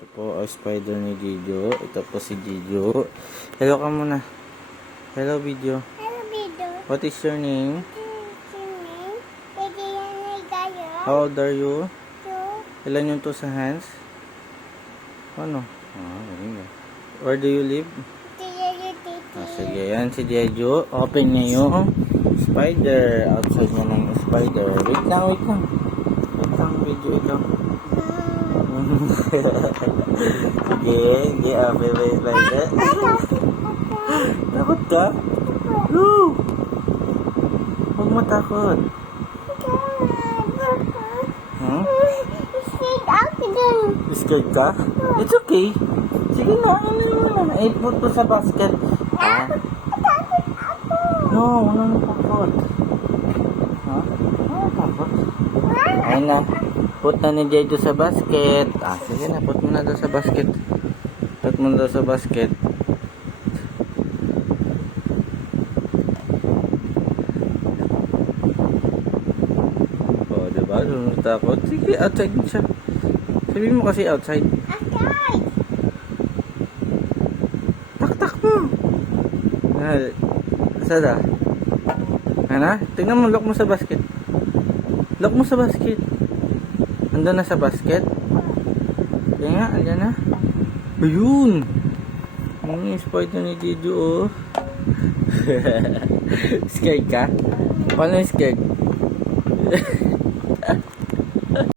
Ito po ang spider ni Gijo. Ito po si Gijo. Hello ka muna. Hello, Gijo. Hello, Bido. What is your name? How? How old are you? Ilan yung to sa hands? Ano? Galing ah. Where do you live? Sige, yan si Gijo. Open niya yung spider. Outside niya ng spider. Wait lang. Wait lang, video ito. Sige, open ba yung spider? Takot ka? No! Huwag matakot. Hmm? Scared ka? It's okay. Sige na, ano na. Put po sa basket. No, wala na takot. Takot. Ayun na. Put na ni Jay sa basket. Sige na, put mo na doon sa basket. Put mo na doon sa basket. Diba? Takot. Sige, outside siya. Sabihin mo kasi outside. Tak mo. Sada. Ano? Tingnan mo, lock mo sa basket. Lock mo sa basket. Andun na sa basket. Kaya nga, andyan na. Ayun! Ang spider ni Gijo, oh. Scared ka? Paano scared?